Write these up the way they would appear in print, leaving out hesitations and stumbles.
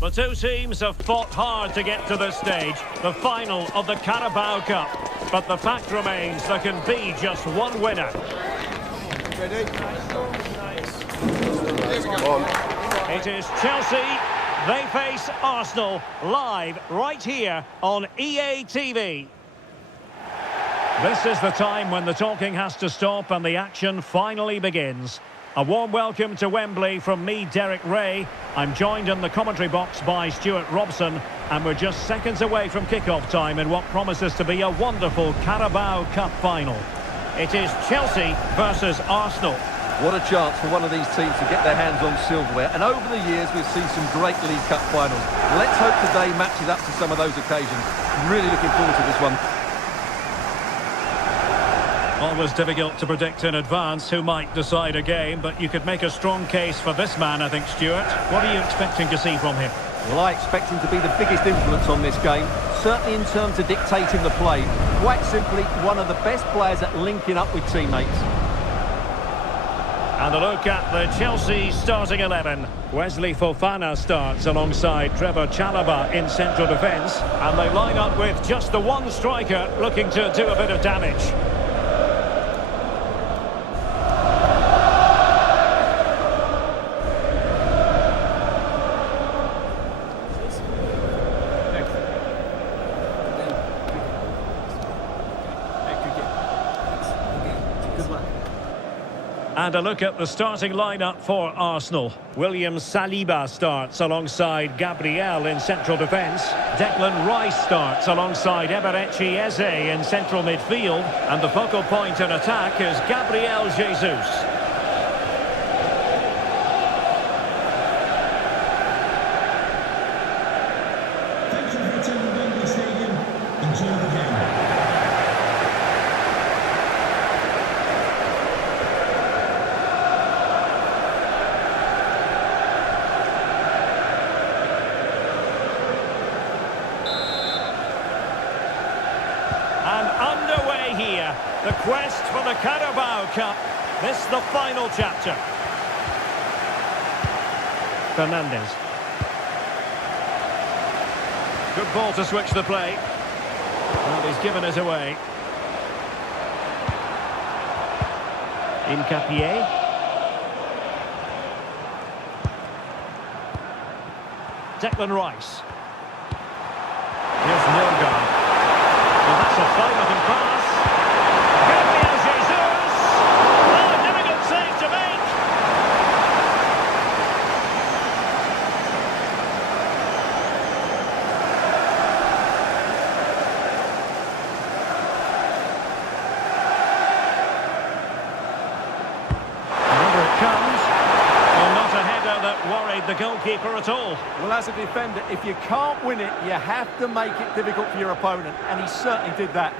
The two teams have fought hard to get to this stage, the final of the Carabao Cup. But the fact remains there can be just one winner. Ready? It is Chelsea. They face Arsenal live right here on EA TV. This is the time when the talking has to stop and the action finally begins. A warm welcome to Wembley from me, Derek Ray. I'm joined in the commentary box by Stuart Robson, and we're just seconds away from kick-off time in what promises to be a wonderful Carabao Cup final. It is Chelsea versus Arsenal. What a chance for one of these teams to get their hands on silverware. And over the years, we've seen some great League Cup finals. Let's hope today matches up to some of those occasions. Really looking forward to this one. Always difficult to predict in advance who might decide a game, but you could make a strong case for this man, I think, Stuart. What are you expecting to see from him? Well, I expect him to be the biggest influence on this game, certainly in terms of dictating the play. Quite simply, one of the best players at linking up with teammates. And a look at the Chelsea starting 11. Wesley Fofana starts alongside Trevor Chalobah in central defence. And they line up with just the one striker looking to do a bit of damage. And a look at the starting lineup for Arsenal. William Saliba starts alongside Gabriel in central defence. Declan Rice starts alongside Eberechi in central midfield. And the focal point in attack is Gabriel Jesus. Thank you for attending Wembley Stadium. Enjoy the game. Underway here, the quest for the Carabao Cup. This the final chapter. Fernandez. Good ball to switch the play. Well, he's given it away. Incapié. Declan Rice. Here's Norgard. Well, that's a fine-looking pass. Gabriel Jesus! Oh, a difficult save to make. Whenever it comes, well, not a header that worried the goalkeeper at all. Well, as a defender, if you can't win it, you have to make it difficult for your opponent, and he certainly did that.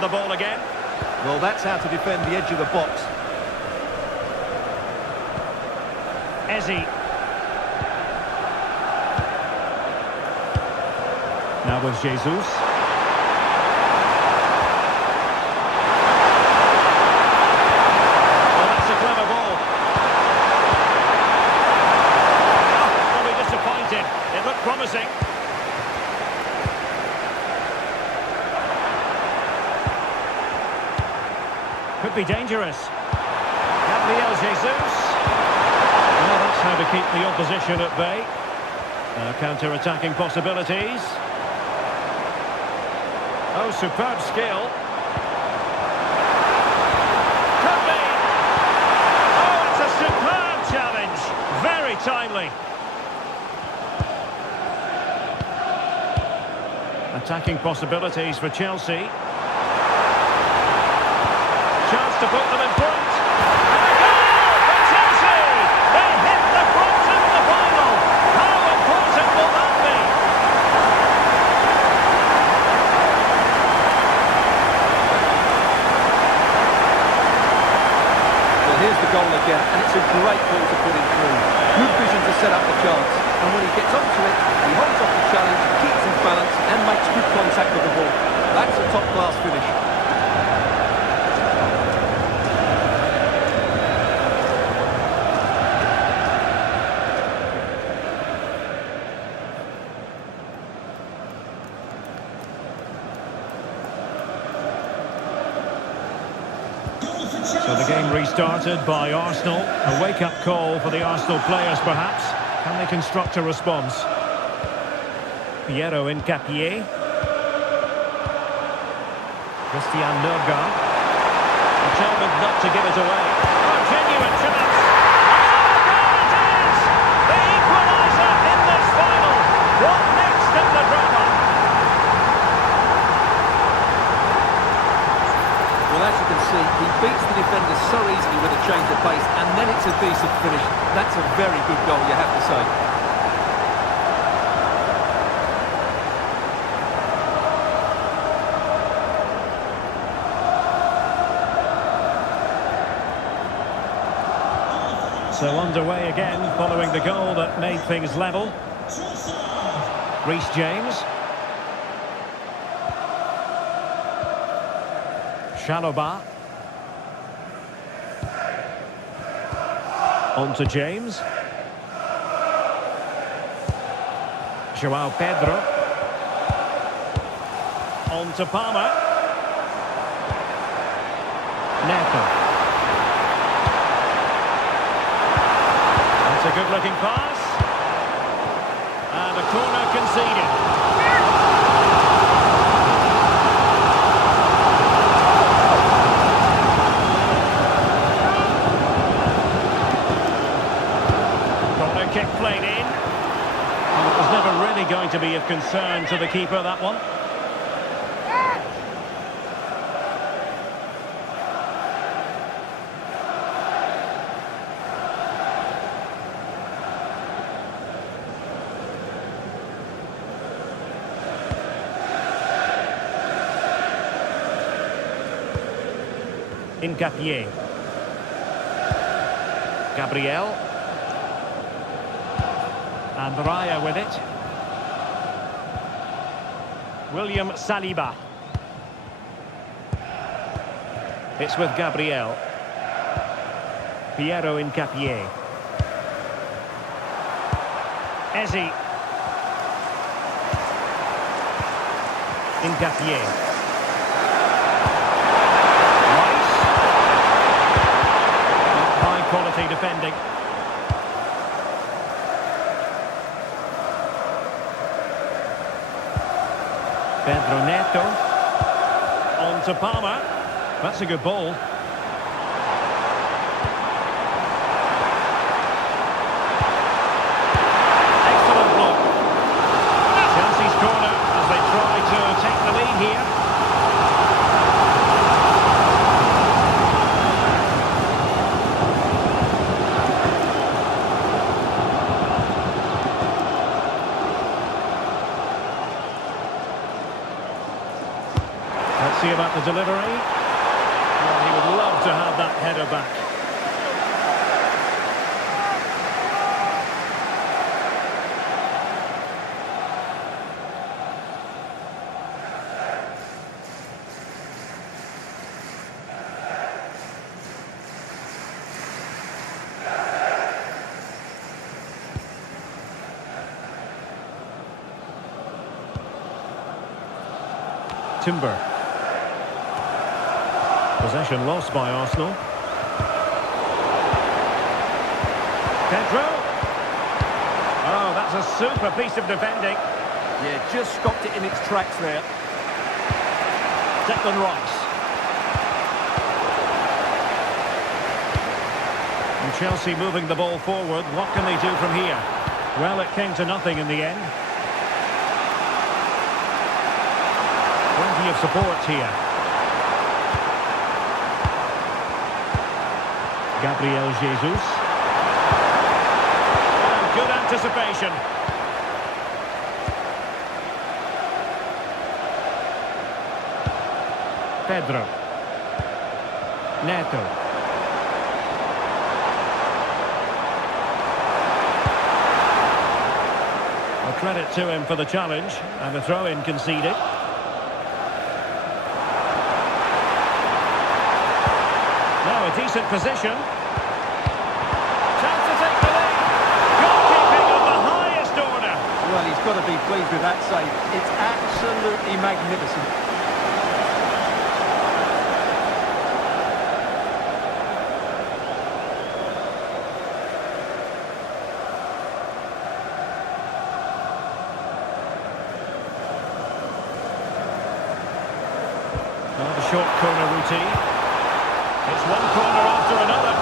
The ball again. Well, that's how to defend the edge of the box. Eze. Now with Jesus. Well, that's a clever ball. Oh, will be disappointed. It looked promising. Could be dangerous. Gabriel Jesus. Well, that's how to keep the opposition at bay. Now counter-attacking possibilities. Oh, superb skill. Could be. Oh, it's a superb challenge. Very timely. Attacking possibilities for Chelsea. Chance to put them in front. And a goal for Chelsea! They hit the front of the to put him through. Good vision to set up the chance. And when he gets onto it, he holds off the challenge, keeps his balance, and makes good contact with the ball. That's a top-class finish. So the game restarted by Arsenal. A wake-up call for the Arsenal players, perhaps. Can they construct a response? Piero in Capier. Christian Nørgaard. Determined not to give it away. Oh, genuine chance. Oh, goal it is! The equaliser in this final. What next in the drama? Well, as you can see, he beats the defender so easily with a change of pace, and then it's a decent finish. That's a very good goal, you have to say. So underway again, following the goal that made things level. Reece James. Chalobah. On to James. João Pedro. On to Palmer. Neto. That's a good-looking pass. And a corner conceded. Corner kick played in. And it was never really going to be of concern to the keeper, that one. In Capier. Gabriel. And Raya with it. William Saliba. It's with Gabriel. Piero in Capier. Eze. In Capier. Quality defending. Pedro Neto. On to Palmer. That's a good ball. Excellent block. Chelsea's corner as they try to take the lead here. See about the delivery. Well, he would love to have that header back. Timber. Possession lost by Arsenal. Pedro. Oh, that's a super piece of defending. Yeah, just stopped it in its tracks there. Declan Rice. And Chelsea moving the ball forward. What can they do from here? Well, it came to nothing in the end. Plenty of support here. Gabriel Jesus. And good anticipation. Pedro. Neto. credit to him for the challenge, and the throw-in conceded. Now a decent position. Chance to take the lead. Goalkeeping of the highest order. Well, he's got to be pleased with that save. It's absolutely magnificent. Well, the short corner routine. It's one corner after another.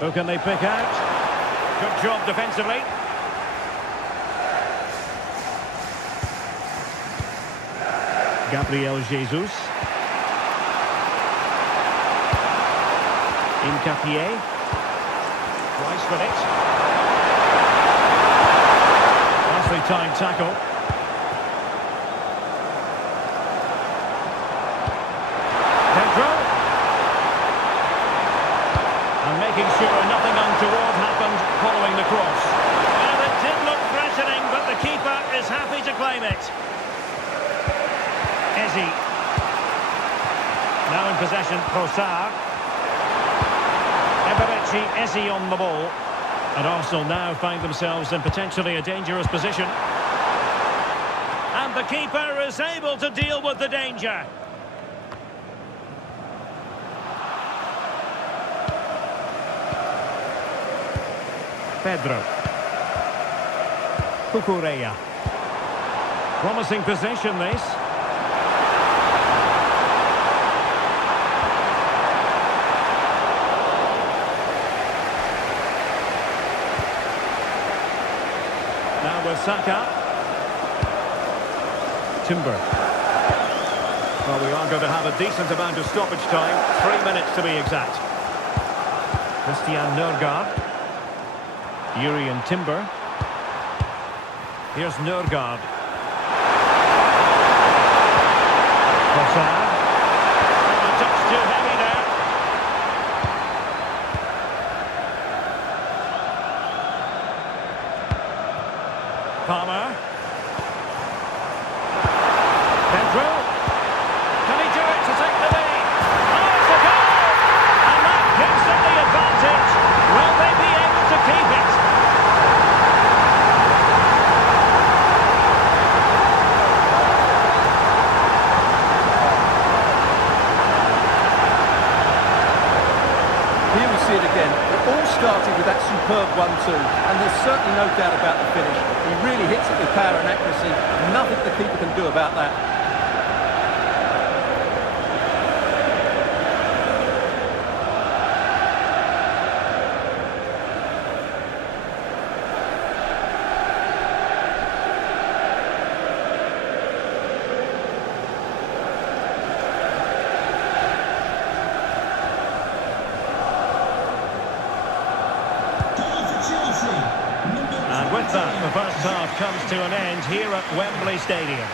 Who can they pick out? Good job defensively. Gabriel Jesus. Incapié. Rice with it. Nicely timed tackle. Pedro. And making sure nothing untoward happened following the cross. Well, it did look threatening, but the keeper is happy to claim it. Ezzy. Now in possession, Trossard. Eberechi, Ezzy on the ball. And Arsenal now find themselves in potentially a dangerous position. And the keeper is able to deal with the danger. Pedro. Cucurella. Promising possession, this. Now with Saka. Timber. Well, we are going to have a decent amount of stoppage time. 3 minutes to be exact. Christian Nørgaard. Yuri and Timber. Here's Nørgaard. Trossard. A touch too heavy there. Palmer. Pedro. Can he do it to take the lead? Oh, it's a goal! And that gives them the advantage. Will they be able to keep it? Here we see it again. It all started with that superb 1-2, and there's certainly no doubt about the finish. He really hits it with power and accuracy. Nothing the keeper can do about that. Goal for Chelsea. And with that, the first half comes to an end here at Wembley Stadium.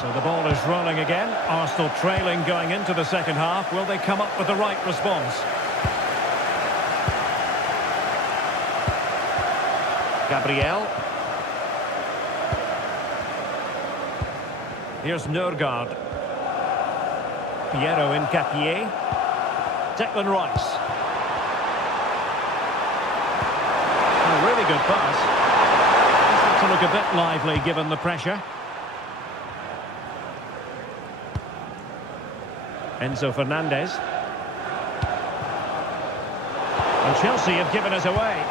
So the ball is rolling again. Arsenal trailing going into the second half. Will they come up with the right response? Gabriel. Here's Nørgaard. Piero Incapié. Declan Rice. A really good pass. This looks to look a bit lively given the pressure. Enzo Fernandez. And Chelsea have given us away.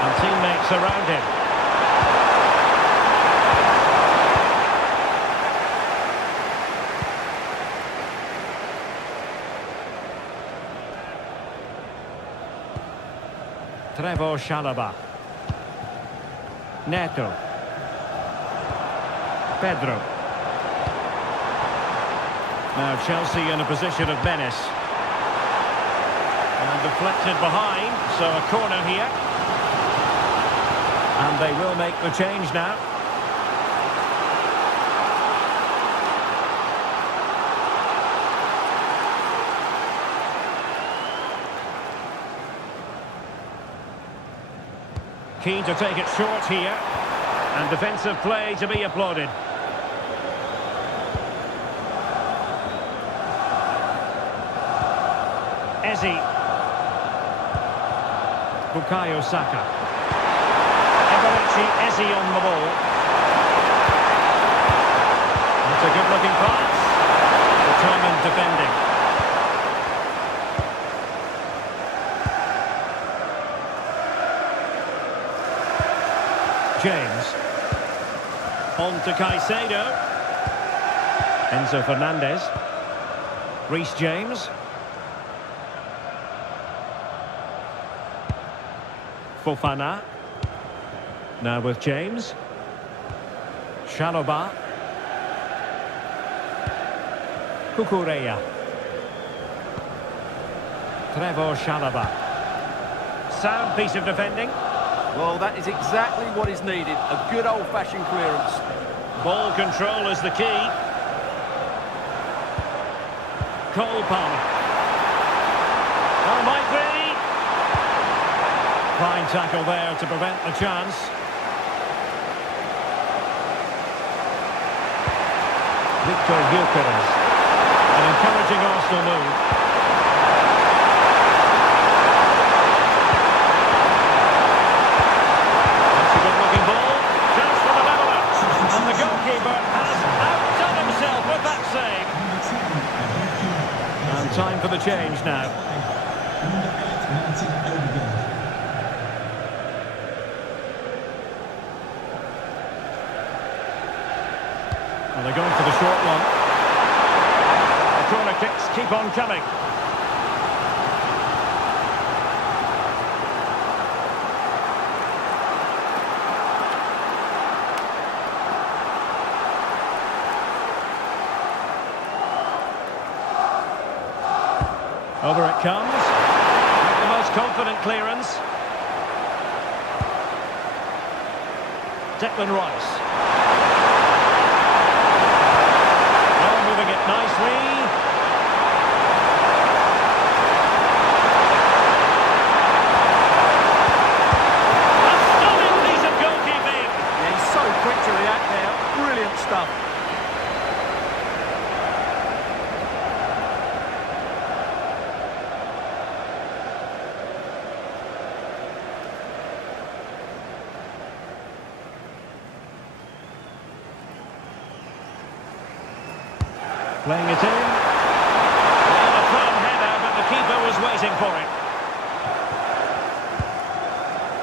And teammates around him. Chalaba. Neto. Pedro. Now Chelsea in a position of menace. And deflected behind, so a corner here. And they will make the change now. Keen to take it short here. And defensive play to be applauded. Bukayo Saka. Eberechi on the ball. It's a good-looking pass. Determined defending. James. On to Caicedo. Enzo Fernandez. Reece James. Fofana. Now with James. Chalaba. Cucurella. Chalaba. Sound piece of defending. Well, that is exactly what is needed. A good old-fashioned clearance. Ball control is the key. Cole Palmer. That might be. Fine tackle there to prevent the chance. Gyokeres. An encouraging Arsenal move. That's a good-looking ball. Chance for the leveller. And the goalkeeper has outdone himself with that save. And time for the change now. And they're going for the short one. The corner kicks keep on coming. Over it comes. Not the most confident clearance. Declan Rice. Nicely. A stunning piece of goalkeeping. Yeah, he's so quick to react there. Brilliant stuff. Playing it in. Well, a firm header, but the keeper was waiting for it.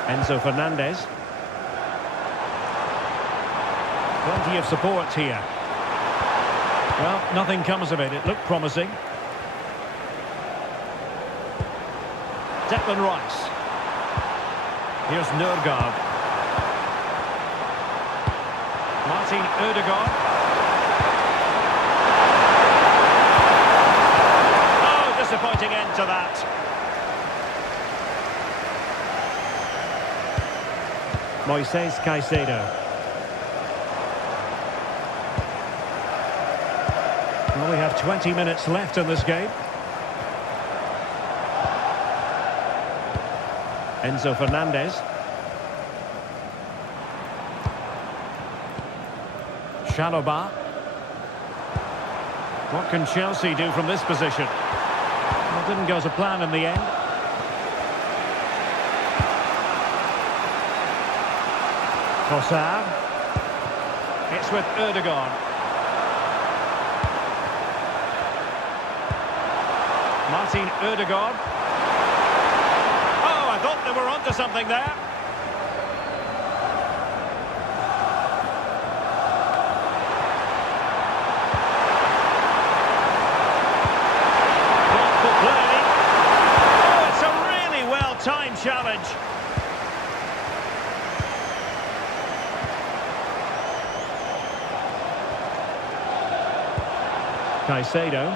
Enzo Fernandez. Plenty of support here. Well, nothing comes of it. It looked promising. Declan Rice. Here's Nørgaard. Martin Ødegaard. Disappointing end to that. Moises Caicedo. Well, we have 20 minutes left in this game. Enzo Fernandez. Chalaba. What can Chelsea do from this position? Well, didn't go to plan in the end. Trossard. It's with Ødegaard. Martin Ødegaard. Oh, I thought they were onto something there. Thoughtful play. Oh, it's a really well-timed challenge. Caicedo.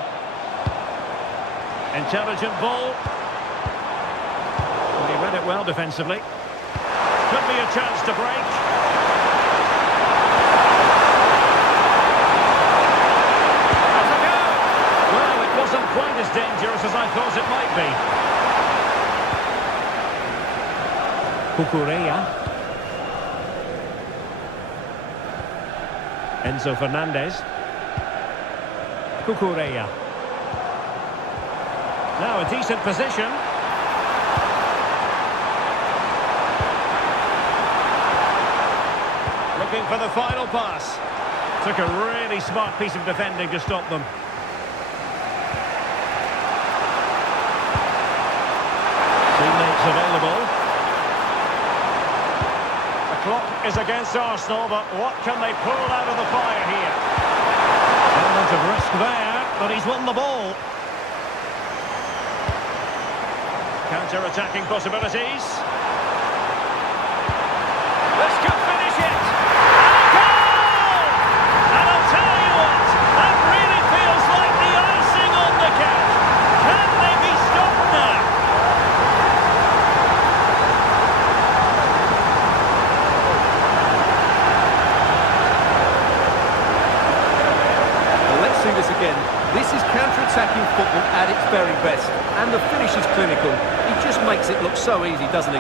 Intelligent ball. Well, he read it well defensively. Could be a chance to break. Has a go! Well, it wasn't quite as dangerous as I thought it might be. Cucurella. Enzo Fernandez. Cucurella. Now a decent position. Looking for the final pass. Took a really smart piece of defending to stop them. Teammates available. The clock is against Arsenal, but what can they pull out of the fire here? Element of risk there, but he's won the ball. Counter-attacking possibilities. This could finish it! And a goal! And I'll tell you what, that really feels like the icing on the cake. Can they be stopped now? Well, let's see this again. This is counter-attacking football at its very best. And the finish is clinical. He just makes it look so easy, doesn't he?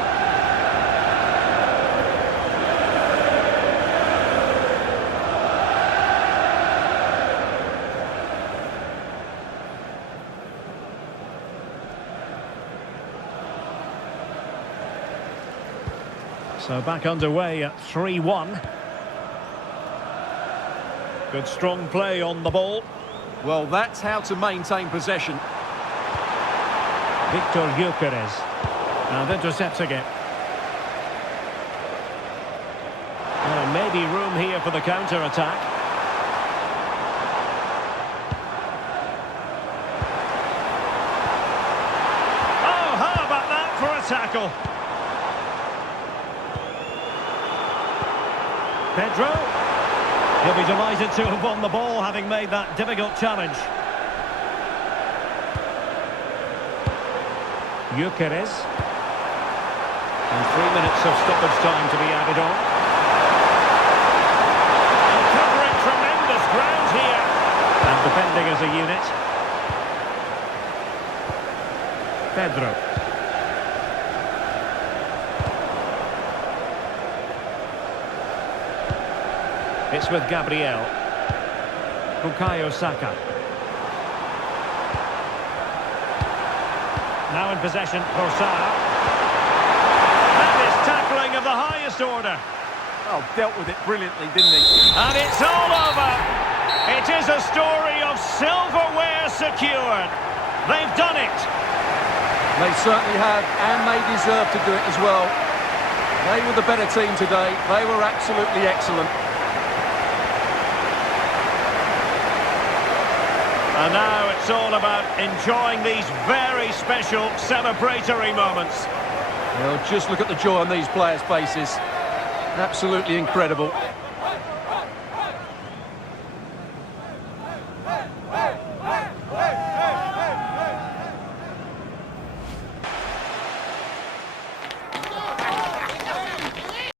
So back underway at 3-1. Good strong play on the ball. Well, that's how to maintain possession. Victor Gyokeres. And intercepting it. Well, maybe room here for the counter-attack. Oh, how about that for a tackle? Pedro. He'll be delighted to have won the ball, having made that difficult challenge. Gyokeres. And 3 minutes of stoppage time to be added on. And covering tremendous ground here. And defending as a unit. Pedro. It's with Gabriel. Bukayo Saka. Now in possession for Saka. That is tackling of the highest order. Oh, dealt with it brilliantly, didn't he? And it's all over. It is a story of silverware secured. They've done it. They certainly have, and they deserve to do it as well. They were the better team today. They were absolutely excellent. And now it's all about enjoying these very special celebratory moments. Well, just look at the joy on these players' faces. Absolutely incredible.